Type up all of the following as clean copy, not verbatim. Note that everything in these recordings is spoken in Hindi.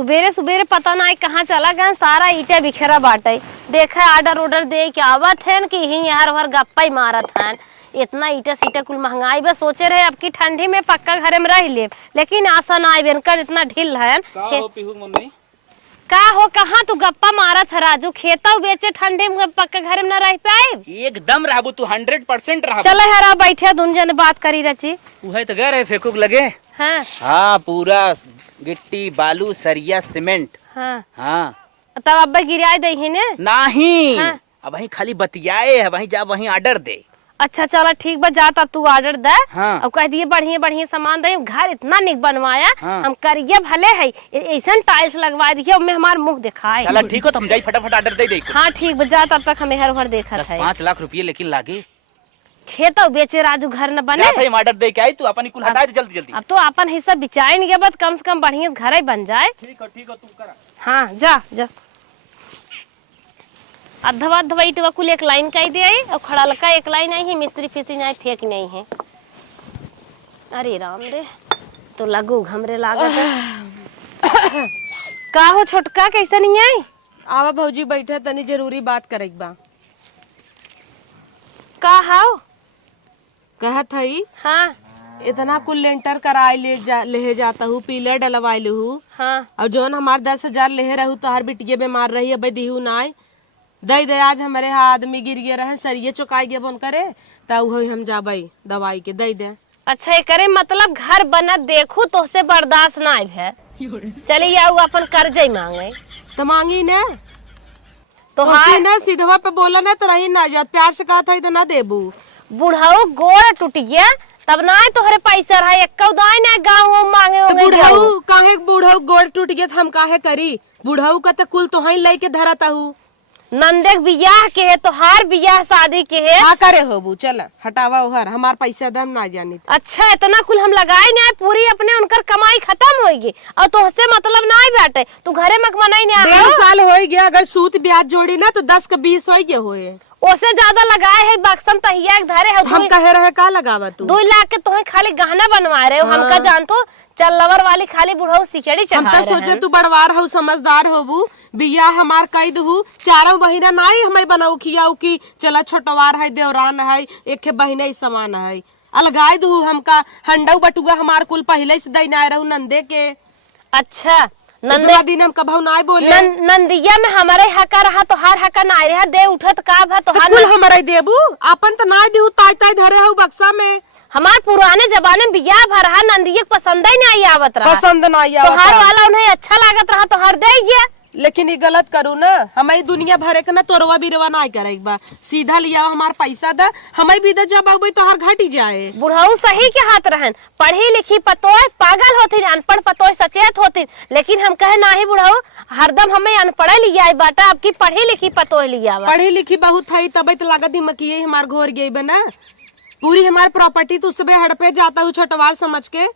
सुबेरे सुबेरे पता नहीं कहाँ चला गया, सारा ईटे बिखरा बाटे। देखा ऑर्डर ऑर्डर दे के आवत है कि ही यार हर गप्पा ही मारत है। इतना ईटे सीटे कुल महंगाई बस सोचे रहे अब की ठंडी में पक्का घरे में रह ले, लेकिन आशा ना आई बेनकर इतना ढील है। का हो कहाँ तू गप्पा मारत है राजू? खेता बेचे ठंडी में पक्का घरे में न रह पाए। एकदम रहबू तू 100% रहबू। चले हरा बैठे दोनों जन बात करी रची। उहे तो गए रहे फेकुक लगे। हाँ हाँ पूरा गिट्टी बालू सरिया सीमेंट। हाँ हाँ तब अब्बा गिराए दे ही ने नहीं। हाँ। अब वही खाली बतियाए है, वही जा वही ऑर्डर दे। अच्छा चलो ठीक बा, जा तब तू ऑर्डर दे। हाँ। अब कह दिए बढ़िया बढ़िया सामान दे। घर इतना निक बनवाया। हाँ। हम करिए भले है ऐसा टाइल्स लगवा दिए में हमार मुंह दिखाए। चला ठीक हो, तुम जाई फटाफट ऑर्डर दे दे। हाँ ठीक बा, जा तब तक हमें हर भर देखा था। 5 लाख रुपये लेकिन लागे। खेत बेचे राजू घर न बने। जा ऑर्डर दे के आई तू अपन कुल हटा दे जल्दी जल्दी। अब तो अपन हिस्सा बिचाए नहीं बस कम से कम बढ़िया घर ही बन जाए। ठीक हो तू करा। हाँ जा जा अधवा धवाई कुल एक लाइन का ही दे आई और खड़ा का एक लाइन आई है। मिस्त्री फिस्त्री नहीं फेंक नहीं है। अरे राम रे तो लगू घमरे लागत है। का हो छोटका कैसे नहीं आई? आवा भौजी बैठे तनी जरूरी बात करेक बा। का हाउ कहत हई हाँ इतना कुल लेंटर कराए ले जाता हूँ, पीलर डलवाए लू। हाँ और जोन हमार 10,000 ले रहू तो हर बिटिया बीमार रही अब दिहू नाय दई दे। आज हमारे यहाँ आदमी गिर गया रहे, सरिये चुकाई गए बन करे तब वही हम जाबई दवाई के दई दे। अच्छा ये करे मतलब घर बनत देखू तो से बर्दाश्त ना है। चलिए आओ अपन कर्जे मांगे तो मांगी ने तो तो हाँ ना सीधवा पे बोला ना तो रही ना जात प्यार से कहा था तो ना देबू। बुढ़ाओ गोड़ टूट गया तब ना तोहरे पैसा रहा एक दाई ना गाँव मांगे तो बुढ़ाऊ काहे बुढ़ाऊ गोड़ टूट गया हम काहे करी? बुढ़ाऊ का तो कुल तो ही लेके धराता हूँ। नंदे बियाह के है तो हार बियाह शादी के है। हाँ करे होबू चल हटावा उहर हमार पैसा दम ना जानी। अच्छा इतना कुल हम लगाए ना पूरी अपने उनकर कमाई खत्म होगी और तोहसे मतलब ना ही बैठे तू घरे में कमाई नहीं। 1.5 साल हो गया, अगर सूत ब्याज जोड़ी ना तो 10 के 20 हो गए होए। ओसे ज्यादा लगाए है बक्सम तहिया धरे है। हम कहे रहे का लगावा तू 2 लाख के तोहे खाली गहना बनवा रहे हो। हमका जान तो चल लवर वाली खाली बुढ़ाऊ सिकेड़ी चढ़ा हम तो सोचे तू बड़वार हो समझदार होबू। बिया हमार कई दहू 4 महीना नाई हमें बनाऊ खियाऊ की चला छोटवार है देवरान है एक बहिने ही समान है अलगाई दहू। हमका हंडऊ बटुआ हमार कुल पहले से दई ना रहू नंदे के। अच्छा नंदे दिन हम कभू नाई बोले नंदिया में हमारे हका रहा तो हर हका ना रहा दे उठत का भा तो कुल हमारे देबू अपन तो नाई देहू ताई ताई धरे हो बक्सा में। हमार पुराने जमाने में बियाह भर रहा नंदिया पसंद ही नहीं आवत रहा। पसंद नहीं तो हर वाला उन्हें अच्छा लागत रहा तो हर दे गया। लेकिन ये गलत करू ना हमें दुनिया भरे के ना तोरवा बिरवा ना करे एक बार सीधा लिया हमार पैसा दा हमें भी दा जब आबे तो हर घट ही जाए। बुढ़ाऊ सही के हाथ रहन पढ़ी लिखी पतोय पागल होती अनपढ़ पतोय सचेत होती। लेकिन हम कहे ना ही बुढ़ाऊ हरदम हमें अनपढ़ लिया बाटा अब की पढ़ी लिखी पतोय लिया। पढ़ी लिखी बहुत है तब तो लागत ही मकिए हमार घोर गई बना पूरी हमारी प्रॉपर्टी तो सुबह हड़पे जाता हूँ छोटवार समझ के।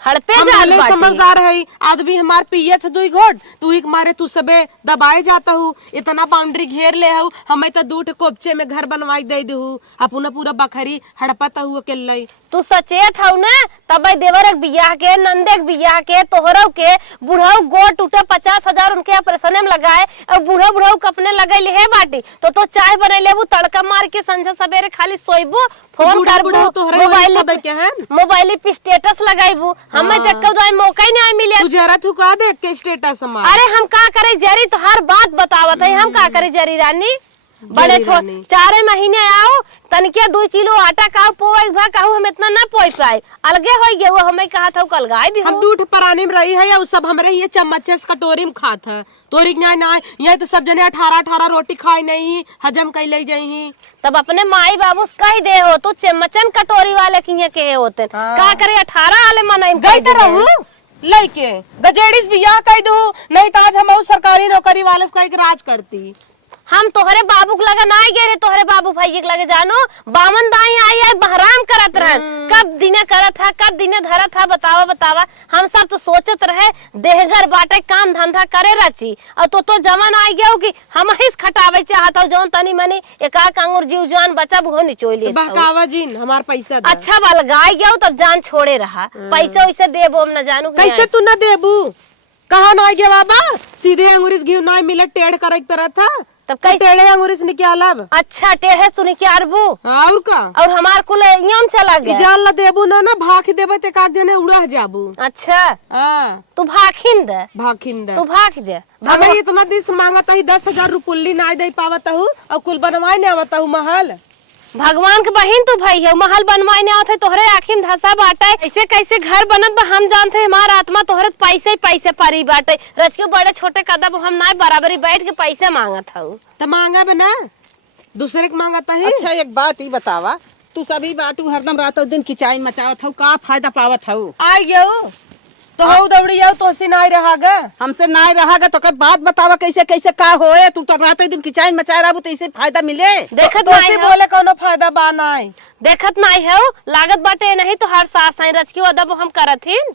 हड़पे हम समझदार है आदमी हमार पिए थे 2 घोट तू ही मारे तू सबे दबाए जाता हूँ। इतना बाउंड्री घेर ले हूँ हमें तो 2 कोपचे में घर बनवाई दे दू अपना पूरा बखरी हड़पता हुआ अकेले। तू सचेत हो ना तब देवर बियाह के नंदे बियाह के तोहरो के बुढ़ाऊ गोड़ टूटे 50,000 उनके ऑपरेशन में लगाए और बूढ़ा बुढ़ाऊ कपने लगे ले बाटी तो चाय बना लेबू तड़का मार के संझा सवेरे खाली सोइबू फोन करबू मोबाइल पे स्टेटस लगाइबू। हमें देखो तो मौका ही नहीं मिले। तू जरा तू का देख के स्टेटस हमार। अरे हम का करे जरी तो हर बात बतावत है। हम का करे जरी रानी बड़े 4 महीने आओ तनिके 2 किलो आटा का पोए कहू हम इतना ना पोई पाए अलगे हो गए वो हमें कहा था कल गाय दी हम 2 पराने में रही है सब हमरे ये चम्मच कटोरी में खात है तोरी ना ये तो सब जने 18 रोटी खाई नहीं हजम कई ले जाई। तब अपने माई बाबू कह दे हो तू चम्मचन कटोरी वाले किए के होते का करे 18 वाले मनाई गई तो रहू लइके गजेड़ीस बियाह कह दू नहीं तो आज हम सरकारी नौकरी वाले से कह राज करती। हम तोहरे बाबू के लगे ना गए तोहरे बाबू भाई के लगे जानो बामन दाई आई बहराम करत रहे कब दिने करत था कब दिने धरत था बतावा बतावा। हम सब तो सोचत रहे देहगर बाटे काम धंधा करे रची और तो जमन आई गया कि हम ही खटावे चाहत हो जौन तनी मनी एकाक अंगूर जीव जान बचा भो निचोली बहकावा जीन हमार पैसा अच्छा बल गाय गया तब जान छोड़े रहा पैसा वैसे देबो हम न जानू कैसे तू न देबू कहा ना गया बाबा, सीधे अंगूरी से घी ना मिले, टेढ़ करे पड़ा था, तब कैसे टेढ़े अंगूरी से निकालब। अच्छा टेढ़े तूने क्या अरबू और का, और हमार कुल यम चला गया जान ला देबू ना ना भाग देबे ते का जने उड़ा जाबू। अच्छा हां तू भाखिन दे, भाखिंद तू भाग दे। हमें इतना दिस मांगत है 10,000 रुपये ना दे पावत हूँ और कुल बनवाए नहीं आवत हूँ महल। भगवान के बहिन तू भाई है, महल बनवाए नहीं आते तोहरे आखिर धसा बाटे। ऐसे कैसे घर बनत बा हम जानते हैं, हमारा आत्मा तोहरे पैसे पैसे पारी बाटे। रच के बड़े छोटे कदम हम ना बराबरी बैठ के पैसे मांगत हूँ। तो मांगा बना दूसरे के मांगता है। अच्छा एक बात ही बतावा, तू सभी बाटू हरदम रातों दिन किचाई मचावत हूँ, का फायदा पावत हूँ? आ गयो तो हो दौड़ी जाओ तो हसी ना रहागा, हमसे ना रहागा तो कर बात बतावा कैसे कैसे का होए। तू तो रातों दिन किचाई मचा रहा तो इसे फायदा मिले। देखत तो नहीं बोले कोनो फायदा बा नाई, देखत नहीं है लागत बाटे नहीं तो हर सास है रच के अदब हम करथिन।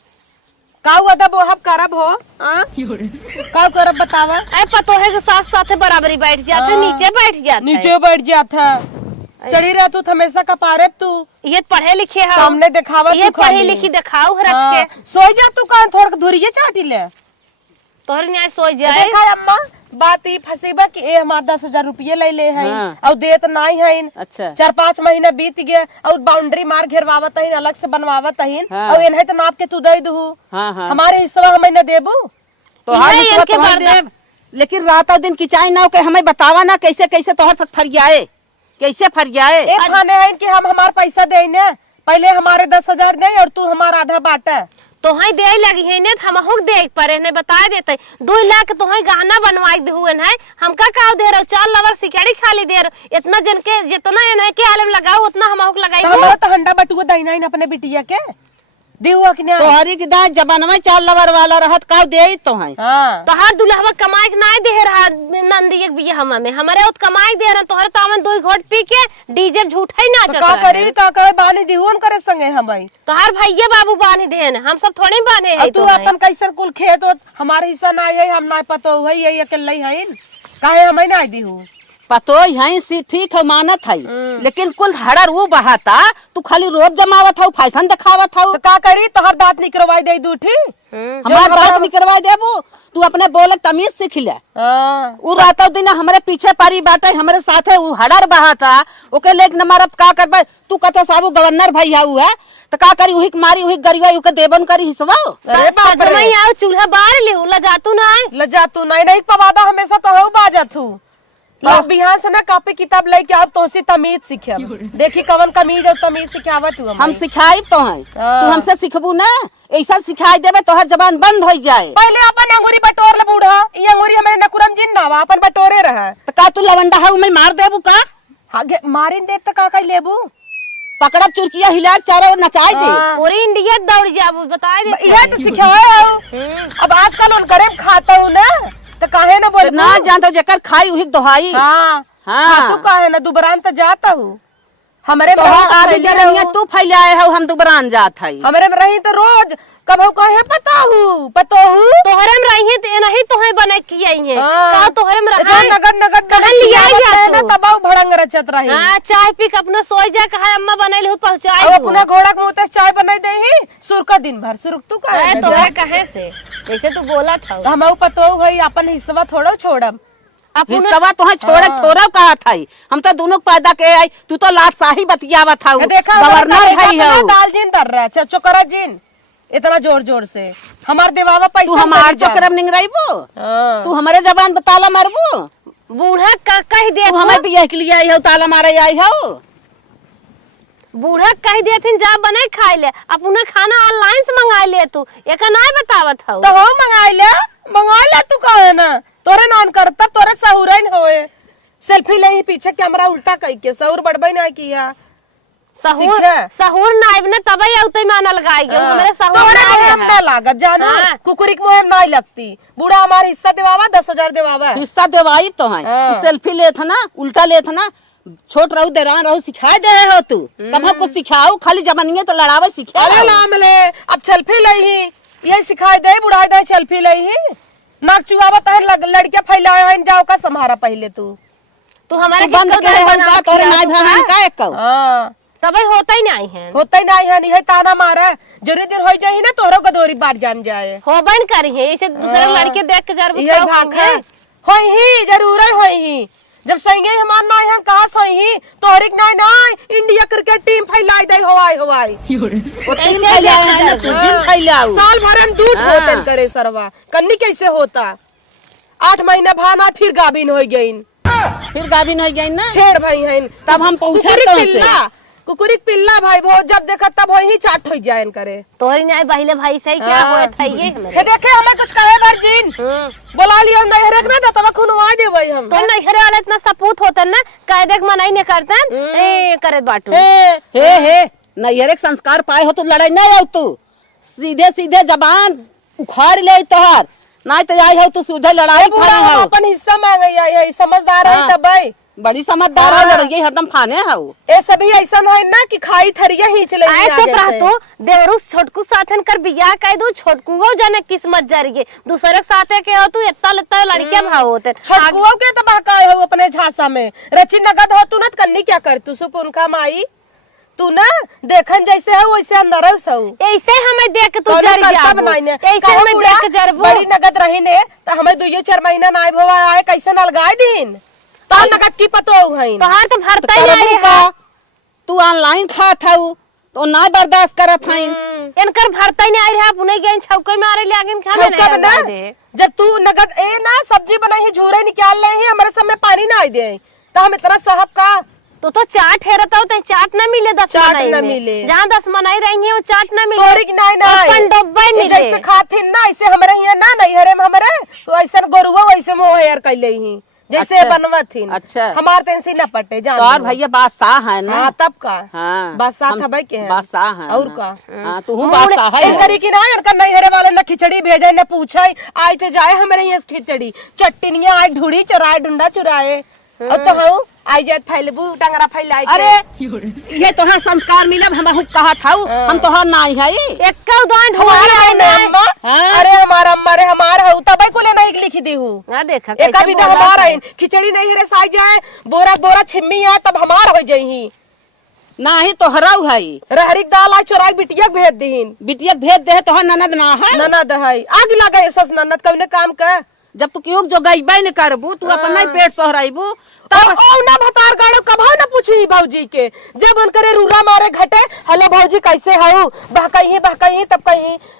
काऊ अदब हम करब हो काऊ करब बतावा। ऐ पतोहे के साथ साथ बराबरी बैठ जाते, नीचे बैठ जाते, नीचे बैठ जाता, चढ़ी रह तू हमेशा कपारे तू। ये पढ़े लिखे है, सामने दिखावा ये तू पढ़ी खाली। लिखी दिखाऊ रच हाँ, के सोई जा तू कहां थोड़ा धुरिये चाटी ले। तोहर न्याय सोच जाए। देखा अम्मा बात ई फसीबा कि ए हमार 10,000 रुपये ले ले हैं हाँ। और देत नहीं हैं। अच्छा 4-5 महीना बीत गया और बाउंड्री मार घेरवावत हैं, अलग से बनवावत हैं। हाँ। और इन्हें तो नाप के तू दे दू, हाँ हाँ हमारे हिस्सा हमें न देबू। तो हाँ नहीं, निकलो इनके तो हम बर्दा- देब। लेकिन रातों दिन किचाई ना हो के हमें बतावा ना कैसे कैसे तोहर सब फरियाए, कैसे फरियाए। एक खाने हैं कि हम हमार पैसा देने, पहले हमारे 10,000 दे और तू हमारा आधा बांटा। तो ही दे लगी है ने हम हुक दे परे ने बता देते 2 लाख तो ही गहना बनवाई हुए है। हमका का दे रहो 4 लवर सिकड़ी खाली दे रहो, इतना जन के जितना एन है के आलम लगाओ उतना हम हुक तो लगाई। हमारा तो हंडा बटुआ देना ही अपने बिटिया के देहुआ कि नहीं। तोहरी की दांत जबानवा 4 लवर वाला रहत का दे तो है। हाँ तो हर दुल्हवा कमाई के नहीं दे रहा नंदी एक बिया हम में हमारे उत कमाई दे रहा तोहर तावन 2 घोट पी के डीजे झूठा ही नाचत तो का करे बानी दिहुन करे संगे हम भाई। तो हर भैया बाबू बांध देन, हम सब थोड़े बांधे है। तू अपन कैसन कुल खेत हो, हमारे हिस्सा ना है, हम ना पतो है ये अकेले है काहे हमें ना दिहु। पतो है सी ठीक है मानत है, लेकिन कुल हड़र वो बहाता तू खाली रोब जमावत हूँ, फैशन दिखावत हूँ। तो का करी तोहर दांत निकलवाई दे दूठी। हमार बात निकलवा देबू, तू अपने बोले तमीज सीख ले। हाँ उ रातों दिन हमारे पीछे पारी बाटे हमारे साथे उ हड़र बहाता, ओके लेक नंबर अब का करबे। तू कतो साबू गवर्नर भैया हुआ तो का करी उही के मारी उही गरीवा उके देबन करी हिसवा। अरे बाप रे। नहीं आओ चूल्हा बार ले लजातू ना लजा तू नहीं पवादा हमेशा तो हऊ बाजत हूँ। बिहार से ना कॉपी किताब लेके अब तो तमीज सीखे देखी कवन कमीज और तमीज सिखावत हूँ हम सिखाई तो है, हाँ। तू हमसे सिखबू ना, ऐसा सिखाई देबे तोहर जबान बंद हो जाए। पहले अपन अंगूरी बटोर ले बूढ़ा, ये अंगूरी हमें नकुरम जिन ना अपन बटोरे रहा। तो का तू लवंडा है मैं मार देबू का? आगे मारिन देख तो का लेबू पकड़ब चुरकिया हिला चारो नचाई दे। हाँ। पूरी इंडिया दौड़ जाबू बता दे। यह तो सिखाए हो। अब आजकल उन गरीब खाता हूँ ना तो काहे ना बोल ना जानता जेकर खाई उही दोहाई। हाँ हाँ तू काहे ना दुबरान तो जाता हूँ हमारे में तो रही तो आधी फैले जरनिया रहूं। तू फैलाए हो, हम दुबरान जात है। हमारे में रही तो रोज कब हो कहे पता हूँ पतो हूँ। तोहरे में रही है तो नहीं तोहे बने किया है हाँ। का तोहरे में जो रहा नगद नगद कहाँ लिया जा ना तू? तबाऊ भड़ंग रचत रही। हां चाय पी के अपना सोई जा कहा अम्मा बनैली हो पहुंचाई अब हो। अपना घोड़ा के मुंह से चाय बनाई दे ही सुरका दिन भर सुरक तू अरे काहे तोहरे कहे से जैसे तू बोला था हम पतो है अपन हिस्सा थोड़ो छोड़ब। हिस्सवा तो है छोड़े थोड़ा कहा था, हम तो दोनों पैदा के आई, तू तो लाट शाही बतियावा था। देखा गवर्नर भाई है दाल जिन डर रहा है चोकरा जिन इतना जोर जोर से हमार देवावा पैसा तू हमार चोकरम निंगराइबो, तू हमारे जबान बताला मारबो। बूढ़ा का कह दे तू हमें बियाह के लिए आई हो, ताला मारे आई हो। बूढ़ा कह देथिन जा बने खाई ले, अपना खाना ऑनलाइन से मंगा ले तू एक ना बतावत हो। तो हम मंगा ले तू कहे ना तोरे नान करता तोरे सहुरन होए सेल्फी ले ही पीछे कैमरा उल्टा कई के सहूर बड़बई ना किया सहूर सीखे। सहूर नाइब ने तबे औते माना लगाई गयो हमारे सहूर तोरे नाइब मुहेम है। ना लागत जानो हाँ। कुकुरी के मुहेम ना लगती। बूढ़ा हमारे हिस्सा देवावा 10,000 देवावा। हिस्सा देवाई तो है, हाँ। तू सेल्फी लेत ना उल्टा लेत ना, छोट रहू देरान रहू सिखाए दे रहे हो तू। तब हमको सिखाओ खाली जबानिए तो लड़ावे सिखे। अरे लाम ले अब सेल्फी ले ही ये सिखाई दे बुढ़ाई दे सेल्फी ले ही नाक चुआवत है लड़कियां फैलाए हैं जाओ का संभारा पहले तू। तू हमारे तू बंद किसको करे दे हो बना का तोरे खिला नाई तू भाई का? का एक हाँ तब होता ही नहीं है, होता ही नहीं है, नहीं है ताना मारा जरूरी देर हो जाए ना तोहरो गदोरी बात जान जाए हो बन करी है इसे दूसरे लड़के देख के जरूर यही भाग है होई ही जरूर होई ही जब सही हमार नहीं हम कहा सही ही तोहरिक नहीं इंडिया क्रिकेट टीम फैलाई दे हवाई हवाई वो टीम फैलाए है ना तू जिन फैलाऊ साल भर हम दूध होतन करे सरवा कन्नी कैसे होता 8 महीना भाना फिर गाभिन हो गई फिर गाभिन हो गई ना छेड़ भाई है तब हम पूछे कुकुरिक पिल्ला भाई बहुत जब देखा तब वही चाट हो जाए करे तोहरी नहीं बहिले भाई सही क्या होए थइए हे देखे हमें कुछ कहे बरजीन बोला लियो नहीं हरक ना तब खुनवा देबै हम तो नहीं हरे वाला इतना सपूत होतन ना कायदे के मनाई नहीं करतन ए करे बाटू हे नहीं एक संस्कार पाए हो तो लड़ाई नहीं हो तू सीधे सीधे जबान उखाड़ ले तोहर नहीं तो आई हो तू सीधे लड़ाई खड़ी हो अपन हिस्सा मांगे है समझदार है तब भाई बड़ी समझदार है लड़की हरदम फाने हो ए सभी ऐसा है ना कि खाई थरिया ही चले आए चुप रह तू देवरू छोटकू साथन कर बियाह कह दू छोटकू हो जाने किस्मत जरिए दूसरे के साथे के हो तू इतना लत्ता लड़के भाव होते छटकुओ के तबाह काय हो अपने झांसा में रची नगद हो तू ना कन्नी क्या कर तू सुप उनका माई तू ना देखन जैसे है वैसे अंदर है सौ ऐसे हमें देख तू जर जा ऐसे हमें देख जरबो बड़ी नगद रही ने तो हमें 2-4 महीना नाय भवा आए कैसे नलगाए दिन तो नगद की पतो है तोहार तो भरता ही नहीं है तू ऑनलाइन खात हऊ तो ना बर्दाश्त करत हई इनकर भरता ही नहीं है पुणे गए छौके में आ रहे लेकिन खाने नहीं ना दे जब तू नगद ए ना सब्जी बनाई झूरे निकाल ले ही हमारे सब में पानी ना आई दे तो हम इतना साहब का तो चाट है रहता होता है चाट ना मिले 10 चाट मनाई ना में मिले। जहाँ 10 मनाई रहेंगे वो चाट ना मिले तोरिक नहीं अपन डब्बा मिले जैसे खाथिन ना ऐसे हमारे यहाँ ना नहीं हरे में हमारे तो ऐसा गोरुआ वैसे मोह हेयर कैले ही जैसे अच्छा। बनवथिन अच्छा। हमार तेंसी न पटे जान और भैया बादशाह है ना हां तब का हाँ बादशाह हम था भाई के है बादशाह है और ना। का हाँ तू हूँ बादशाह है एक करी की ना यार का नहीं हरे वाले न खिचड़ी भेजे न पूछे आई तो जाए हमारे यहाँ खिचड़ी चट्टनियां आई ढूढ़ी चुराए ढूंढा चुराए अब तो हूँ आई जात फैलबू टंगरा फैलाई अरे ये तोहर संस्कार मिलब हम कहा था हम तोहर नहीं है एक का उदाहरण हमारा है ना अम्मा हाँ। अरे हमारा अम्मा रे हमारा हूँ तब को ले नहीं लिखी दी हूँ ना देखा एक कैसे भी तो बोला हमारा था। है खिचड़ी नहीं हरे साई जाए बोरा बोरा छिम्मी है तब हमार हो जाही नहीं तोहरा है रहरिक दाल आई चोराई बिटिया भेज दीन बिटिया भेज दे तोहर ननद ना है ननद है आग लगा सस ननद कौने काम का जब तू क्यों जो गईबे न करबू तू अपन नहीं पेट सोहराइबू तब ओ ना भतार गाड़ो कभो ना पूछी भौजी के जब उनकरे रूरा मारे घटे हेलो भौजी कैसे हऊ बहकही तब कहीं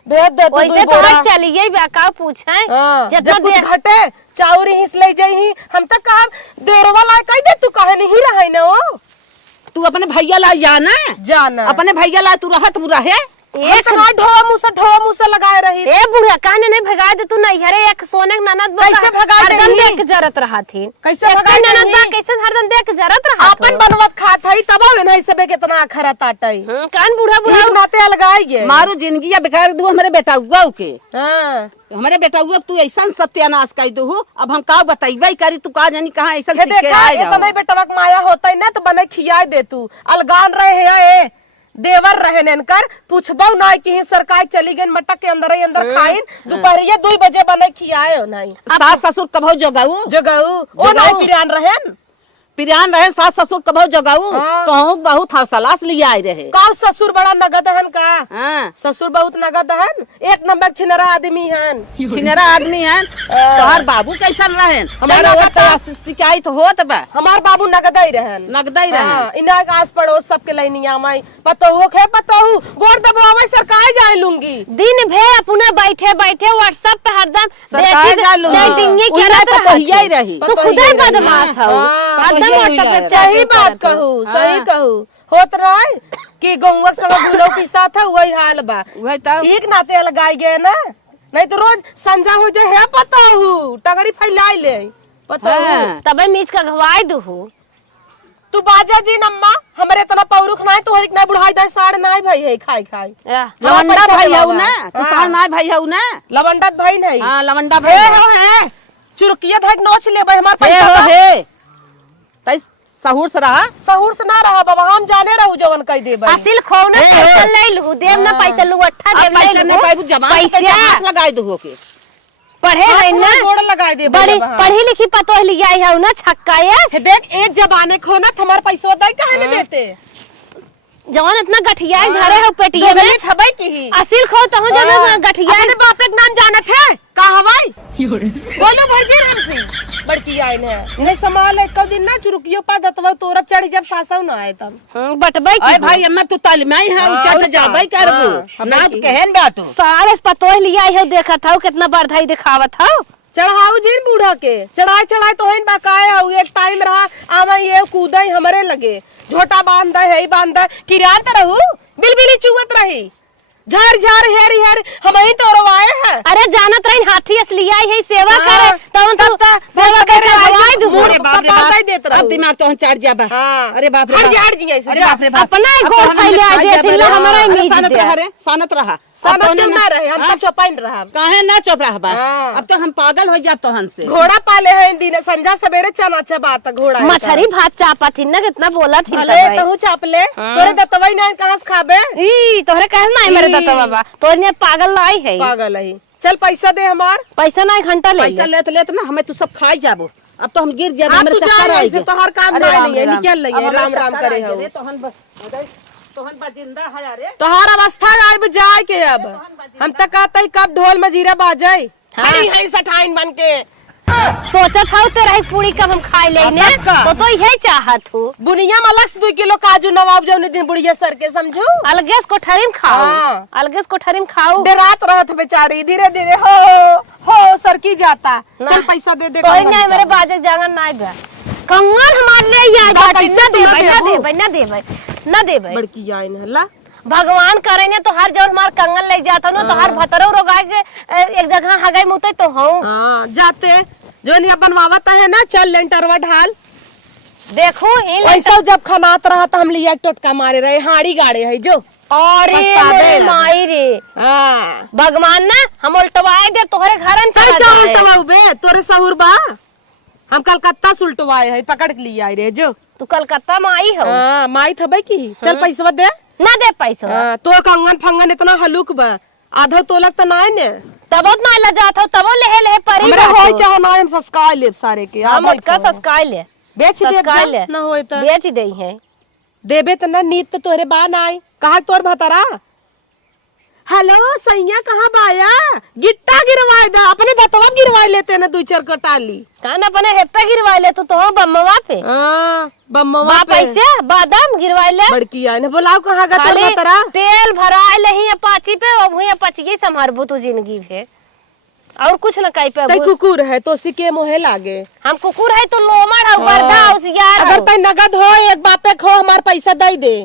भेज दे तू वैसे दू बोरा तो चलिए का पूछे हाँ, जब जब कुछ घटे चाउर हिस ले जाही हम तक कहा देरवा ला कह दे तू कहे नहीं रहे ना वो तू अपने भैया ला जाना अपने भैया ला तू रहत बुरा है एक ढोवा मुसा लगाए रही ए बुढ़िया कहने नहीं भगा दे तू नहीं हरे एक सोने ननद कैसे भगा हरदम देही? देख जरत रहा थी कैसे भगा ननद देही? बा कैसे हरदम देख जरत रहा अपन बनवत खात हई तब नहीं सबे कितना खरा ताटई कान बुढ़ा बुढ़ा एक नाते अलगाई गे मारू जिंदगी या बेकार दू हमारे बेटा हुआ के हां हमारे बेटा हुआ तू ऐसा सत्यानाश कर दू अब हम का बताइबे करी तू का जानी कहां ऐसा हे सीख के देखा आ ये तो जाओ नहीं बेटवा माया होता है ना तो बने खियाए दे तू अलगान रहे है ए देवर रहे ननकर पूछबो ना कि सरकार चली गई मटक के अंदर ही अंदर खाइन दोपहरिया 2 बजे बने खियाए हो नहीं सास ससुर कभो जगाऊ जगऊ ओ नहीं पिरान रहन पिरान रहे सास ससुर कभो जगाऊ हाँ। तो बहुत हौसलास लिए आए रहे का ससुर बड़ा नगद हन का हाँ ससुर बहुत नगद हन एक नंबर छिनरा आदमी हन छिनेरा आदमी है तोहर बाबू कैसन रहे हमारा शिकायत होत बा हमार बाबू नगद ही रहन नगदा ही रहे हाँ, इना के आस पड़ोस सबके लाइनिया माई पतोहू खे पतोहू गोड़ दबावे सरकार जाए लूंगी दिन भे अपने बैठे बैठे व्हाट्सएप पे हरदम सरकार जा लूंगी। चैटिंग उही करत नहीं पतोहिया ही रहती। रही। तू खुद ही बदमाश हो हाँ, हरदम पतोहिया व्हाट्सएप पे ही सही chatting बात करत हो। कहू सही कहू होत रहे कि गौवा संग गुलो पिसा था वही हाल बा वही तब एक नाते लगाई गए ना नहीं तो रोज संजा हो जाए है पतोहू टगरी फैलाई ले पतोहू हाँ। तबे मीच का घवाई दू तू बाजा जी नम्मा हमरे इतना पौरुख नहीं तो हरिक नहीं बुढ़ाई दे साड़ नहीं भाई है खाई खाई लवंडा भाई हऊ ना तू हाँ। सार ना भाई हऊ ना लवंडत भाई नहीं हाँ लवंडा हे भाई हो है चुरकिया धक नोच ले भाई हमार हे पैसा हो बा। हे तै सहूर से रहा सहूर से ना रहा बाबा हम जाने रहू जवन कह दे भाई असिल खो ना पैसा ले लू देव ना पैसा लू अट्ठा अब देव पैसा ले नहीं लू पाइबू जमा पैसा लगाई दू होके पढ़े है ना गोड़ लगाए दे बड़ी बाबा। पढ़ी लिखी पतो लिया है ना छक्का ये हे देख एक जबाने खो ना हमार पैसा दे काहे नहीं देते जवान इतना गठिया धरे हो पेटिया में खबै की असिल खो तो जब गठिया अपने बाप के नाम जानत है का हवाई बोलो भरजी हमसे बड़की आइन है नहीं संभाल एक दिन ना चुरुकियो पा दतवा तोरब चढ़ी जब सासौ ना आए तब बटबै अरे भाई अम्मा तू तालिमाई है चल जाबै करबो ना तो कहन बाटो सारे पतोह लिया है देखत हो कितना बरधाई दिखावत हो चढ़ाऊ जिन बूढ़ा के चढ़ाए तो हिन बकाए हऊ एक टाइम रहा आवा ये कूदई हमरे लगे झोटा बांध है ही बांध किरार त रहू बिलबिली चुवत रही झार झार हेर हेर हम ही तो रवाए हैं। अरे जानत रही हाथी असली आई है सेवा करे तो सेवा करे हवाई दू अरे बाप रे बाप देत रहू दिमाग तो चढ़ जाबा अरे बाप रे हट जी ऐसे अरे बाप रे बाप अपना ही गोर खाई ले आ जे थिला हमारा ही मीत सानत दे रहा रे सानत रहा सानत ना रहे हम तो चौपाइन रहा काहे ना चुप रहबा हाँ। अब तो हम पागल हो जाब तोहन से घोड़ा पाले हैं दिन संजा सवेरे चना चबाता घोड़ा मछरी भात चापा थी ना कितना बोला थी अले तहु चापले तोरे दतवई ना कहां से खाबे ई तोहरे कह ना मेरे दत्ता बाबा तोर ने पागल लाई है पागल है चल पैसा दे हमार पैसा ना घंटा ले पैसा लेत ना हमें तू सब खाई जाबो अब तो हम गिर जाब हाँ, हमरे तू चक्कर जा आई ऐसे तोहर काम नहीं है निकल लई है राम राम करे हो तोहन बजिंदा है अरे तोहार अवस्था आइब जाए के अब हम तक कहते ही कब ढोल मजीरा बाजाई खड़ी है सठाइन बन के सोचत हो तेरा ही पूरी कब हम खाई लेने तो यही चाहत हो बुनिया में अलग से 2 किलो काजू नवाब जौन दिन बुढ़िया सर के समझू अलगे से कोठरी में खाओ हाँ। अलगे से कोठरी में खाओ रात रहत बेचारी धीरे धीरे हो सर की जाता चल पैसा दे दे कोई नहीं मेरे बाजे जांगन ना बा कंगन हमार ले आई बाटी ना देबै ना देबै ना देबै बड़की आइन हल्ला भगवान करे ने तो हर जब हमार कंगन ले जाता ना तो हर भतरो रोगा के एक जगह हगाई मुते तो हूं हां जाते जो नहीं बनवावत है ना चल लेंटरवा ढाल देखो ऐसा जब खनात रहा तो हम लिया टोटका मारे रहे हाड़ी गाड़े है जो अरे माई रे हां भगवान ना हम उल्टवाए दे तोहरे घरन चला चल जाए उल्टवाऊ बे तोरे सहूर बा हम कलकत्ता से उल्टवाए है पकड़ के लिए आई रे जो तू कलकत्ता में आई हो हां माई थबे की चल पैसा दे ना दे पैसा हां तोर कंगन फंगन इतना हलुक बा आधा तोलक त ना ने तब ना ल जात हो तब ले परी हमरा होय चाहे ना हम सस्काय लेब सारे के हम का सस्काय ले बेच दे सस्काय ले ना होय त बेच देई है देबे त ना नीत तो तोरे बा ना आई कहा तोर भतरा हेलो सैया कहां बाया गिट्टा गिरवाए दे अपने दतवा गिरवाए लेते ना 2-4 कटाली कान अपने हेपे गिरवाए ले तू तो बम्मवा पे हां बम्मवा बा पे पैसे बादाम गिरवाए ले बड़की आने बुलाओ कहां गा तोर खाली भतरा तेल भराए ले ही अपाची पे अब हुई अपाची संभारबू तू जिंदगी पे और कुछ न कई पे तई कुकुर है तो सिके मोहे लागे हम कुकुर है तो लोमड़ है बरदा होशियार अगर तई नगद हो एक बापे खो हमार पैसा दई दे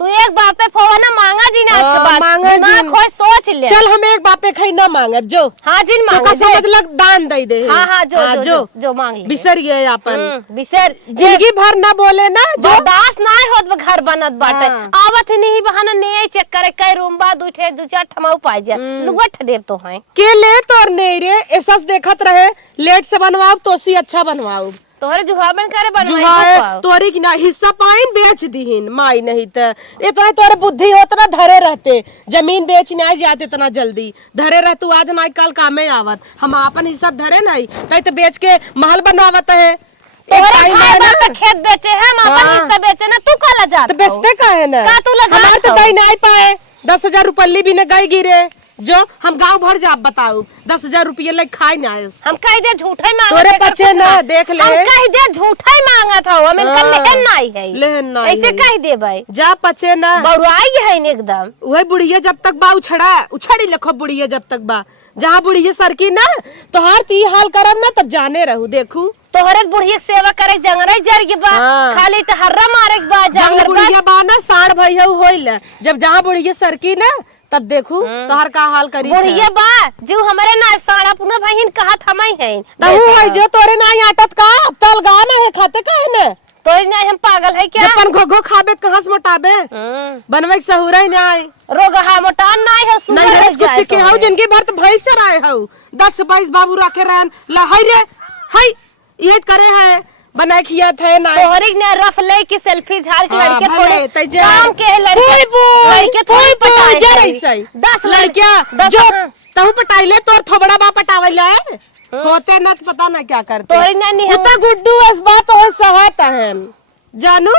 तू एक बापे फोवा ना मांगा जी ना हाँ, इसके बाद मांगा दिमाग जिन। खोज सोच ले चल हम एक बापे खाई ना मांगत जो हाँ जिन तो मांगे का समझ लग दान दई दे हाँ जो मांग ले बिसर गए अपन बिसर जिंदगी भर ना बोले ना जो बर्दाश्त ना होत घर बनत बाटे हाँ। आवत ही नहीं बहाना नहीं चेक करे कई रूम बा दू चार ठमाऊ पाई जा लुगट देव तो है के ले तोर नहीं रे ऐसा देखत रहे लेट से बनवाओ तो सी अच्छा बनवाओ तोहरे जुहाबन करे बनवाई जुहाए तोरी की ना हिस्सा पाइन बेच दीहिन माई नहीं त इतना तोरे बुद्धि होत ना धरे रहते जमीन बेच नहीं जाते इतना जल्दी धरे रह तू आज ना कल कामे आवत हम अपन हिस्सा धरे नहीं तई तो बेच के महल बनावत है तोहरे भाई बाप का खेत बेचे है हम अपन हाँ। हिस्सा बेचे ना तू काला जात तो बेचते काहे ना का तू लगा हमार तो दई नहीं पाए 10,000 रुपये भी न गई गिरे जो हम गांव भर जाब बताऊ 10,000 रुपये ले खाई ना हम कह दे झूठे मांगा तोरे पछे ना देख ले हम कह दे झूठे मांगा था हम इनका हाँ। लेहन नहीं है लेहन नहीं ऐसे है। कह दे भाई जा पचे ना बरुआई है न एकदम वही बुढ़िया जब तक बा उछड़ी लखो बुढ़िया जब तक बा जहाँ बुढ़िया सरकी ना तो हर ती हाल करम ना तब जाने रहू देखू तोहरे बुढ़िया सेवा करे जंगरे जरगी बा हाँ। खाली तो हर्रा मारे के बा जब जंगल बुढ़िया बा ना साढ़ भैया होइल जब जहाँ बुढ़िया सरकी ना तब देखू तोहर का हाल करी बुढ़िया बा जो हमारे ना साड़ा पुना बहन कहा थमई है तहू है जो तोरे ना आटत का अब तल गाना है खाते का है ना तोरी ना हम पागल है क्या अपन घोघो खाबे कहां से मोटाबे बनवे के सहूरा ही ना आई रोगहा मोटान नहीं है सुगर नहीं है इसको सीखे हाउ जिनकी भर तो भैंस चराए हाउ 10-22 बाबू रखे रहन ला हाय रे हाय ये करे है बना खिया थे ना तोहरी ने रफ ले की सेल्फी झाड़ के हाँ, लड़के भले, थोड़े तै जे- काम के लड़के थोड़ी पटाए जा करी। रही सही 10 लड़कियां जो तहु पटाइले तोर थोबड़ा बा पटावले होते ना तो पता ना क्या करते तोहरी ने नहीं उता गुड्डू इस बात हो सहत है जानू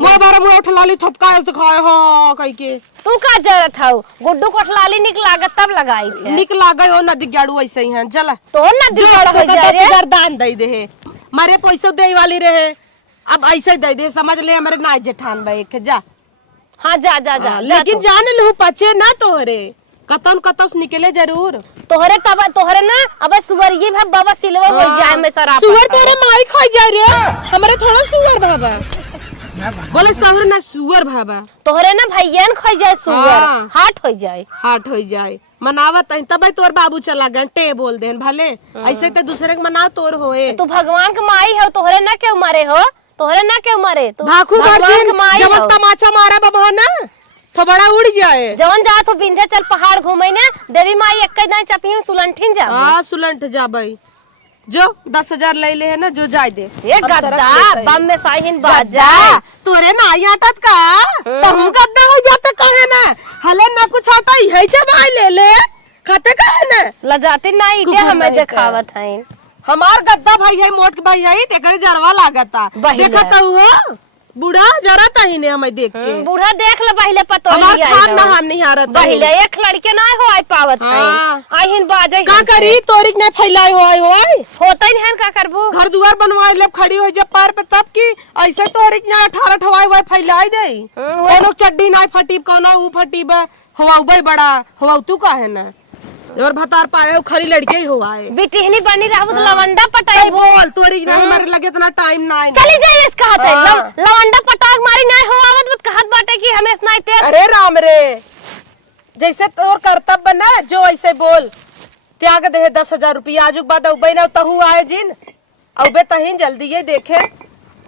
मुँह बारा मुँह उठ लाली थपका तो खाए हाँ कह के तू का जरूरत हौ गुड्डू कोठलाली निक लागत तब लगाई थे निक लागे ओ नदी गाड़ू ऐसे ही है चला तो न जो दिल हो जाए रे 10,000 दान दे दे मारे पैसा दे वाली रहे अब ऐसे दे दे समझ ले हमारे नाई जेठान भाई के जा हाँ जा जा जा लेकिन जान लू पचे ना तोहरे कतन कतस निकले जरूर तोहरे तब तोहरे ना अब सुअर ये भी बाबा सिलवा हो जाए में सराप सुअर तोरे माई खाई जा रे हमरे थोड़ा सुअर बाबा बोले सहुर ना सुअर बाबा तोहरे ना भैयन खई जाए सुअर हाँ। हाट हो जाए हाट हो जाए मनावत है तब तोर बाबू चला गए टे बोल देन भले ऐसे तो दूसरे के मना तोर होए तू भगवान के माई हो तोहरे ना क्यों मारे हो तोहरे ना क्यों मारे तू भाखू भगवान भर के माई जब हो तमाचा मारा बाबा ना तो बड़ा उड़ जाए जवन जा तो विंध्याचल पहाड़ घूमे ना देवी माई एक दिन चपियो सुलंठिन जा हाँ सुलंठ जा भाई जो 10,000 ले ले है ना जो जाए दे ये अब गद्दा सरक देता है। बम में साहिन बाजा तोरे ना आटत का तो हम गद्दा हो जाते कहे ना हले ना कुछ हटा है चबाई ले ले खाते कहे ना लजाती नहीं कुकुर के हमें नहीं दिखावत है हमार गद्दा भाई है मोट के भाई है तेरे जरवा लागता बहिना। देखत हो बूढ़ा जरा तही ने हमें देख के बूढ़ा देख ले पहले पतो हमार खान ना हम नहीं हारत पहले एक लड़के ना हो आई पावत है हाँ। आहिन बाजे का करी तोरिक ने फैलाए हो आई होता ही नहीं का करबू घर दुआर बनवाए ले खड़ी हो जब पैर पे तब की ऐसे तोरिक ने 18 ठवाई हुआ फैलाई दे कोनो चड्डी ना फटी कोनो ऊ फटी बा होवा बड़ा होवा तू का है ना और भतार पाए हो खरी लड़के ही हुआ है बिटिहनी बनी रहबू तो लवंडा पटाई बोल तोरिक ने हमारे लगे इतना टाइम ना है चली जाइए इस कहत है हाँ। लवंडा पटाक मारी नहीं हो आवत मत कहत बाटे कि हमें सुनाई ते अरे राम रे जैसे तोर कर्तव्य बना जो ऐसे बोल त्याग दे 10,000 रुपया आजुक बाद उबे ना तहु आए जिन अबे तहिन जल्दी ये देखे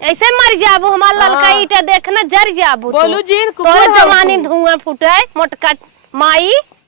ऐसे मर जाबू हमार ललका ईटा देखना जर जाबू बोलू जिन तोरे जवानी धुआं फुटाए मोटका माई